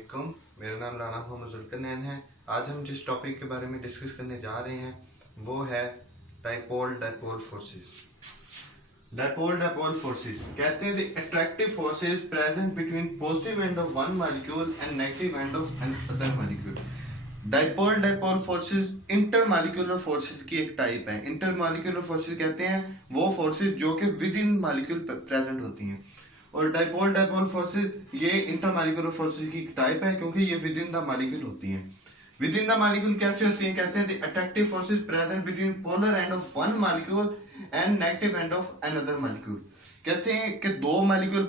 वालेकुम, मेरा नाम राना मोहम्मद जुल्करनैन है। आज हम जिस टॉपिक के बारे में डिस्कस करने जा रहे हैं वो है dipole dipole forces. Dipole dipole forces कहते हैं the attractive forces present between positive end of one molecule and negative end of other molecule. Dipole dipole forces intermolecular forces की एक टाइप है। इंटरमॉलिक्यूलर फोर्सेस कहते हैं वो फोर्सेस जो कि विद इन मॉलिक्यूल प्रेजेंट होती हैं, और डाइपोल डाइपोल फोर्सेस ये इंटरमॉलिक्यूलर फोर्सेस की टाइप है क्योंकि ये विद इन द मॉलिक्यूल होती हैं। विद इन द मॉलिक्यूल कैसे होती हैं? कहते हैं the attractive forces present between polar end of one molecule and negative end of another molecule. कहते हैं कि दो मॉलिक्यूल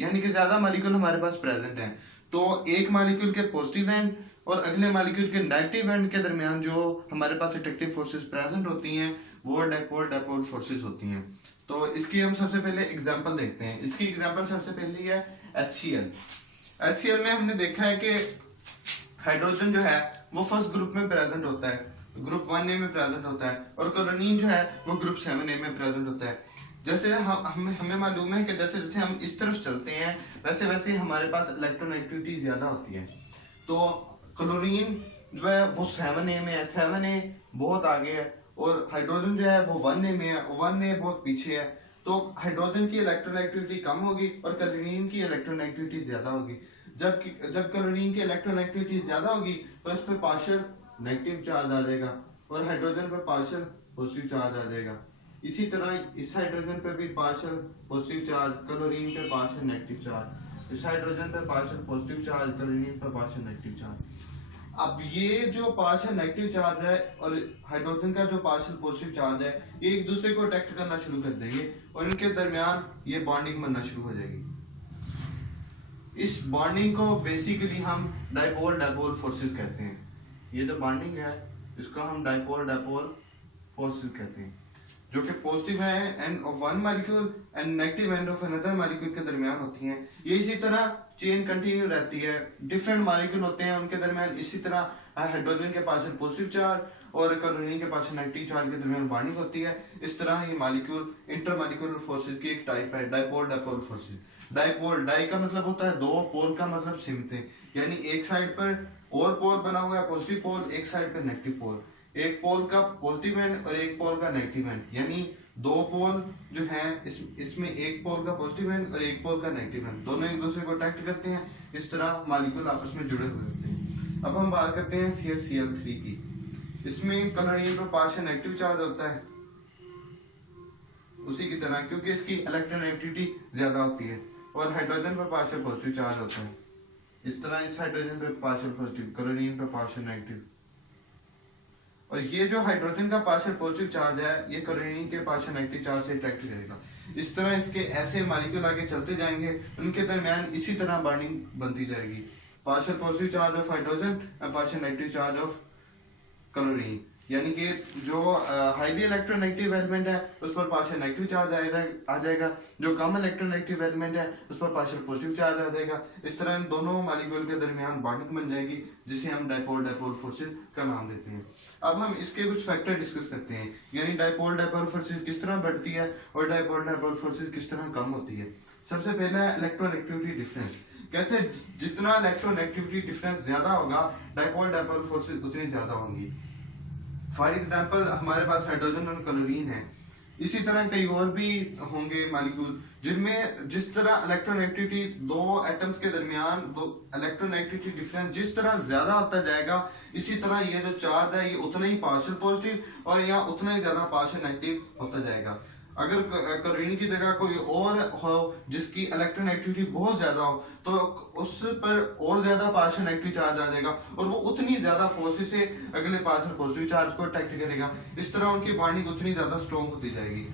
यानी कि ज्यादा मॉलिक्यूल हमारे पास प्रेजेंट हैं, तो एक मॉलिक्यूल के पॉजिटिव एंड और अगले मॉलिक्यूल के नेगेटिव एंड के दरमियान जो हमारे पास अट्रैक्टिव फोर्सेस प्रेजेंट होती हैं वो डाइपोल डाइपोल फोर्सेस होती हैं। तो इसकी हम सबसे पहले एग्जांपल देखते हैं। इसकी एग्जांपल सबसे पहली है HCl। HCl में हमने देखा है कि हाइड्रोजन जो है वो फर्स्ट ग्रुप में प्रेजेंट होता है, ग्रुप 1A में प्रेजेंट होता है, और क्लोरीन जो है वो ग्रुप 7A में प्रेजेंट होता है। जैसे हमें मालूम है कि जैसे जैसे हम इस तरफ चलते हैं वैसे वैसे हमारे पास इलेक्ट्रोनेगेटिविटी ज्यादा होती है। तो क्लोरीन जो है वो 7A में है, 7A बहुत आगे है, और हाइड्रोजन जो है वो 1A में है, 1A बहुत पीछे है। तो हाइड्रोजन की इलेक्ट्रोनेगेटिविटी कम होगी और क्लोरीन की इलेक्ट्रोनेगेटिविटी ज्यादा होगी। जब क्लोरीन की इलेक्ट्रोनेगेटिविटी ज्यादा होगी तो इस पर पार्शियल नेगेटिव चार्ज आ जाएगा और हाइड्रोजन पर पार्शियल पॉजिटिव चार्ज आ जाएगा। इसी तरह इस हाइड्रोजन पर भी पार्शियल पॉजिटिव चार्ज, क्लोरीन पर पार्शियल नेगेटिव चार्ज, इस हाइड्रोजन पर पार्शियल पॉजिटिव चार्ज, क्लोरीन पर पार्शियल नेगेटिव चार्ज। अब ये जो पार्शियल नेगेटिव चार्ज है और हाइड्रोजन का जो पार्शियल पॉजिटिव चार्ज है ये एक दूसरे को अट्रैक्ट करना शुरू कर देंगे और इनके दरमियान ये बॉन्डिंग बनना शुरू हो जाएगी। इस बॉन्डिंग को बेसिकली हम डाइपोल डाइपोल फोर्सेस कहते हैं। ये जो बॉन्डिंग है इसको हम डाइपोल डाइपोल फोर्सेस कहते हैं, जो कि पॉजिटिव है end of one molecule and negative end of another molecule के दरमियान होती हैं। ये इसी तरह चेन कंटिन्यू रहती है, डिफरेंट मॉलिक्यूल होते हैं उनके दरमियान इसी तरह हाइड्रोजन के पार्शियल पॉजिटिव चार्ज और क्लोरीन के पार्शियल नेगेटिव चार्ज के दरमियान बॉन्डिंग होती है। इस तरह ये मॉलिक्यूल इंटरमॉलिक्यूलर फोर्सेस की एक टाइप है dipole dipole forces. Dipole, di का मतलब होता है दो, पोल का मतलब सिमटे, यानी एक साइड पर और पोल बना हुआ है पॉजिटिव पोल, एक साइड पर नेगेटिव पोल, एक पोल का पॉजिटिव एंड और एक पोल का नेगेटिव एंड, यानी दो पोल जो हैं इसमें एक पोल का पॉजिटिव एंड और एक पोल का नेगेटिव एंड, दोनों एक दूसरे को अट्रैक्ट करते हैं। इस तरह मॉलिक्यूल आपस में जुड़े हुए होते हैं। अब हम बात करते हैं CH-Cl3 की। इसमें क्लोरीन पर पार्शियल नेगेटिव चार्ज होता है उसी की तरह, क्योंकि इसकी इलेक्ट्रोनेगेटिविटी ज्यादा होती है, और हाइड्रोजन पर पार्शियल पॉजिटिव चार्ज होता है। इस तरह इस हाइड्रोजन पर पार्शियल पॉजिटिव, क्लोरीन पर पार्शियल नेगेटिव, और ये जो हाइड्रोजन का पार्शियल पॉजिटिव चार्ज है ये क्लोरीन के पार्शियल नेगेटिव चार्ज से अट्रैक्ट करेगा। इस तरह इसके ऐसे मॉलिक्यूल आगे चलते जाएंगे, उनके दरमियान इसी तरह बॉन्डिंग बनती जाएगी। Partial positive charge of hydrogen and partial negative charge of chlorine, यानी कि जो हाईली इलेक्ट्रोनेगेटिव एलिमेंट है उस पर पार्शियल नेगेटिव चार्ज आ जाएगा, जो कम इलेक्ट्रोनेगेटिव एलिमेंट है उस पर पार्शियल पॉजिटिव चार्ज आ जाएगा। इस तरह इन दोनों मॉलिक्यूल के दरमियान बॉन्डिंग बन जाएगी जिसे हम डाइपोल डाइपोल फोर्सेस का नाम देते हैं। अब हम इसके कुछ फैक्टर डिस्कस करते हैं, यानी डाइपोल डाइपोल फोर्सेस किस तरह बढ़ती है और डाइपोल डाइपोल फोर्सेस किस तरह कम होती है। सबसे पहला है इलेक्ट्रोनेगेटिविटी डिफरेंस। कहते हैं जितना इलेक्ट्रोनेगेटिविटी डिफरेंस ज्यादा होगा डाइपोल डाइपोल फोर्सेस उतनी ज्यादा होंगी। फॉर एग्जाम्पल हमारे पास हाइड्रोजन और क्लोरीन है, इसी तरह कई और भी होंगे मॉलिक्यूल जिनमें जिस तरह इलेक्ट्रोनेगेटिविटी दो एटम्स के दरमियान दो इलेक्ट्रोनेगेटिविटी डिफरेंस जिस तरह ज्यादा होता जाएगा, इसी तरह ये जो चार्ज है ये उतना ही पार्शियल पॉजिटिव और यहाँ उतना ही ज्यादा पार्शियल नेगेटिव होता जाएगा। अगर क्लोरीन की जगह कोई और हो जिसकी इलेक्ट्रोनेगेटिविटी बहुत ज्यादा हो तो उस पर और ज्यादा पार्शियल नेगेटिव चार्ज आ जाएगा और वो उतनी ज्यादा फोर्स से अगले पार्शियल पॉजिटिव चार्ज को अट्रैक्ट करेगा। इस तरह उनकी बॉन्डिंग उतनी ज्यादा स्ट्रॉन्ग होती जाएगी।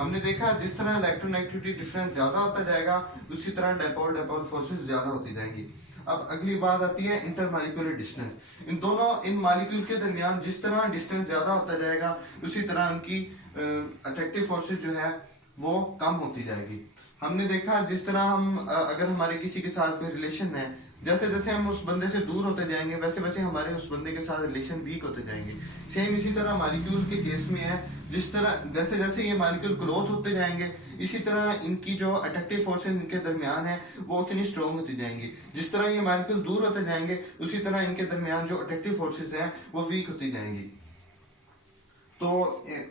हमने देखा जिस तरह इलेक्ट्रोनेगेटिविटी डिफरेंस ज्यादा होता जाएगा उसी तरह डाइपोल डाइपोल फोर्सेस ज्यादा होती जाएंगी। अब अगली बात आती है इंटरमॉलिक्यूलर डिस्टेंस। इन मॉलिक्यूल के दरमियान जिस तरह डिस्टेंस ज्यादा होता जाएगा उसी तरह उनकी अट्रैक्टिव फोर्सेस जो है वो कम होती जाएगी। हमने देखा जिस तरह हम अगर हमारे किसी के साथ कोई रिलेशन है, जैसे जैसे हम उस बंदे से दूर होते जाएंगे वैसे वैसे हमारे उस बंदे के साथ रिलेशन वीक होते जाएंगे। सेम इसी तरह मॉलिक्यूल के केस में है, जिस तरह जैसे जैसे ये मॉलिक्यूल ग्रोथ होते जाएंगे, इसी तरह इनकी जो अट्रैक्टिव फोर्सेस इनके दरमियान है वो उतनी स्ट्रॉन्ग होती जाएंगी। जिस तरह ये मॉलिक्यूल दूर होते जाएंगे, उसी तरह इनके दरमियान जो अट्रैक्टिव फोर्सेस हैं वो वीक होती जाएंगी। तो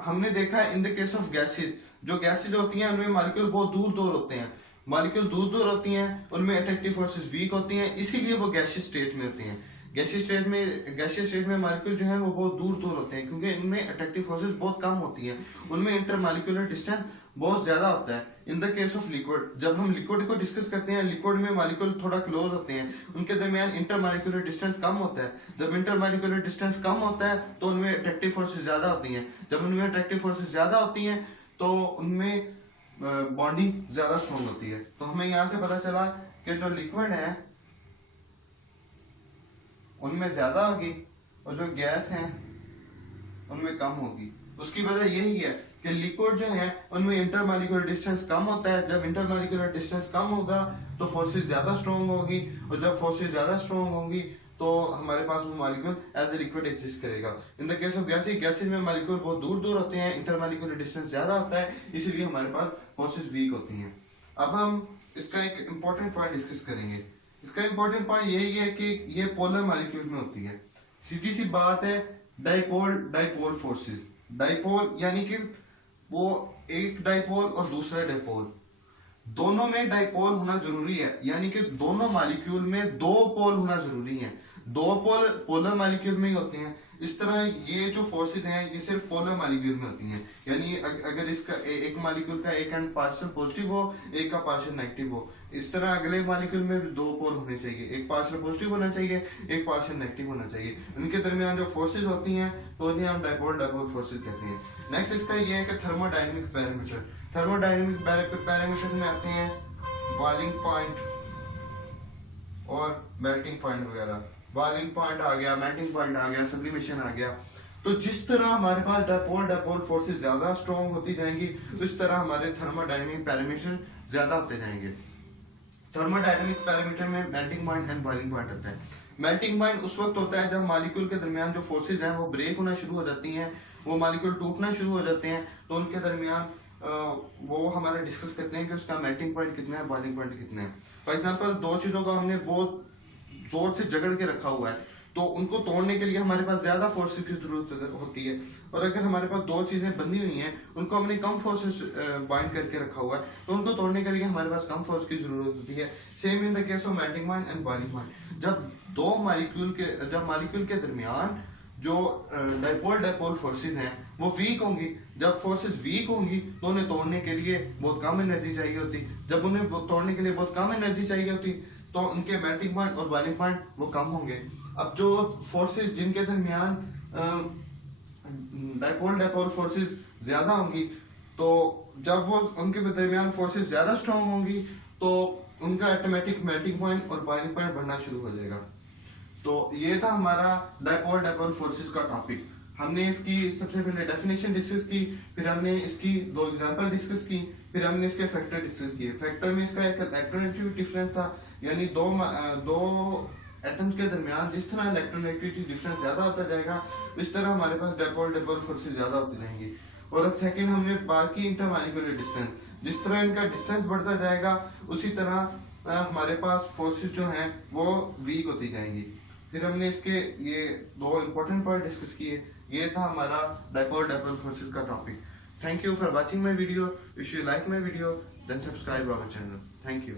हमने देखा इन द केस ऑफ गैसेज, जो गैसेज होती हैं उनमें मॉलिक्यूल बहुत दूर दूर होते हैं, मॉलिक्यूल दूर दूर होती हैं, उनमें अट्रैक्टिव फोर्सेस वीक होती हैं, इसीलिए वो गैसियस स्टेट में होती हैं। गैसियस स्टेट में मॉलिक्यूल जो है वो बहुत दूर दूर होते हैं, क्योंकि इनमें अट्रैक्टिव फोर्सेस बहुत कम होती हैं, उनमें इंटरमॉलिक्यूलर डिस्टेंस बहुत ज्यादा होता है। इन द केस ऑफ लिक्विड, जब हम लिक्विड को डिस्कस करते हैं, लिक्विड में मॉलिक्यूल थोड़ा क्लोज होते हैं, उनके दरमियान इंटरमॉलिक्यूलर डिस्टेंस कम होता है। जब इंटरमॉलिक्यूलर डिस्टेंस कम होता है तो उनमें अट्रैक्टिव फोर्सेस ज्यादा होती हैं। जब उनमें अट्रैक्टिव फोर्सेस ज्यादा होती हैं तो उनमें बॉन्डिंग ज्यादा स्ट्रॉन्ग होती है। तो हमें यहाँ से पता चला कि जो लिक्विड है उनमें ज्यादा होगी और जो गैस है उनमें कम होगी। उसकी वजह यही है कि लिक्विड जो है उनमें इंटरमॉलिक्यूलर डिस्टेंस कम होता है। जब इंटरमॉलिक्यूलर डिस्टेंस कम होगा तो फोर्सेस ज्यादा स्ट्रॉन्ग होगी, और जब फोर्सेस ज्यादा स्ट्रॉन्ग होंगी तो हमारे पास वो molecule as a liquid exist करेगा। In the case of gases में मॉलिक्यूल बहुत दूर दूर होते हैं, इंटरमॉलिक्यूलर डिस्टेंस ज्यादा होता है, इसीलिए हमारे पास फोर्सेस वीक होती हैं। अब हम इसका एक इंपॉर्टेंट पॉइंट डिस्कस करेंगे। इसका इंपॉर्टेंट पॉइंट यही है कि ये पोलर मॉलिक्यूल में होती है। सीधी सी बात है, डाइपोल फोर्सेस। डाइपोल यानी कि वो एक डाइपोल और दूसरा डाइपोल, दोनों में डाइपोल होना जरूरी है, यानी कि दोनों मॉलिक्यूल में दो पोल होना जरूरी है। दो पोल पोलर मॉलिक्यूल में ही होते हैं। इस तरह ये जो फोर्सेस हैं ये सिर्फ पोलर मॉलिक्यूल में होती हैं, यानी अगर इसका एक मॉलिक्यूल का एक एंड पार्शियल पॉजिटिव हो, एक का पार्शियल नेगेटिव हो, इस तरह अगले मॉलिक्यूल में भी दो पोल होने चाहिए, एक पार्शियल पॉजिटिव होना चाहिए, एक पार्शियल नेगेटिव होना चाहिए। उनके दरमियान जो फोर्सेज होती हैं तो उन्हें हम डाइपोल फोर्सेज कहते हैं। नेक्स्ट इसका ये है कि थर्मोडायनेमिक पैरामीटर। थर्मोडायनेमिक पैरामीटर में आते हैं बॉइलिंग पॉइंट और मेल्टिंग पॉइंट वगैरह। बॉइलिंग पॉइंट आ गया, मेल्टिंग पॉइंट आ गया, सब्लिमेशन आ गया। तो जिस तरह हमारे पास डाइपोल फोर्सेस ज्यादा स्ट्रॉन्ग होती जाएंगी, उस तरह हमारे थर्मोडायनेमिक पैरामीटर ज्यादा होते जाएंगे। थर्मोडायनेमिक पैरामीटर में melting point and boiling point होता है। मेल्टिंग पॉइंट उस वक्त होता है जब मॉलिक्यूल के दरमियान जो फोर्सेज हैं वो ब्रेक होना शुरू हो जाती हैं, वो मॉलिक्यूल टूटना शुरू हो जाते हैं, तो उनके दरमियान वो हमारे डिस्कस करते हैं कि उसका मेल्टिंग पॉइंट कितना है, बॉइलिंग पॉइंट कितना है। फॉर एग्जांपल दो चीजों को हमने बहुत जोर से जकड़ के रखा हुआ है, तो उनको तोड़ने के लिए हमारे पास ज्यादा फोर्सेस की जरूरत होती है, और अगर हमारे पास दो चीजें बंधी हुई हैं उनको हमने कम फोर्सेस बाइंड करके रखा हुआ है, तो उनको तोड़ने के लिए हमारे पास कम फोर्स की जरूरत होती है। Same in the case of melting point and boiling point. जब मॉलिक्यूल के दरमियान जो डाइपोल फोर्सेस हैं वो वीक होंगी, जब फोर्सेस वीक होंगी तो उन्हें तोड़ने के लिए बहुत कम एनर्जी चाहिए होती। जब उन्हें तोड़ने के लिए बहुत कम एनर्जी चाहिए होती तो उनके मेल्टिंग पॉइंट और बॉइलिंग पॉइंट वो कम होंगे। अब जो फोर्सेस जिनके दरमियान डाइपोल फोर्सेस ज्यादा होंगी, तो जब वो उनके दरमियान फोर्सेस ज्यादा स्ट्रॉन्ग होंगी तो उनका ऑटोमेटिक मेल्टिंग पॉइंट और बॉइलिंग पॉइंट बढ़ना शुरू हो जाएगा। तो ये था हमारा डाइपोल फोर्सेस का टॉपिक। हमने इसकी सबसे पहले डेफिनेशन डिस्कस की, फिर हमने इसकी दो एग्जांपल डिस्कस की, फिर हमने इसके फैक्टर डिस्कस किए। फैक्टर में इसका एक इलेक्ट्रोनेगेटिविटी डिफरेंस था, यानी दो एटम्स के दरमियान जिस तरह इलेक्ट्रोनेगेटिविटी डिफरेंस ज्यादा होता जाएगा, इस तरह हमारे पास डाइपोल फोर्सेस ज्यादा होती रहेंगी। और सेकंड हमने बात की इंटरमॉलिक्यूलर डिस्टेंस। जिस तरह इनका डिस्टेंस बढ़ता जाएगा उसी तरह हमारे पास फोर्सेस जो हैं वो वीक होती जाएंगी। फिर हमने इसके ये दो इंपॉर्टेंट पॉइंट डिस्कस किए। ये था हमारा डाइपोल फोर्सेस का topic. Thank you for watching my video. If you like my video then subscribe our channel. Thank you.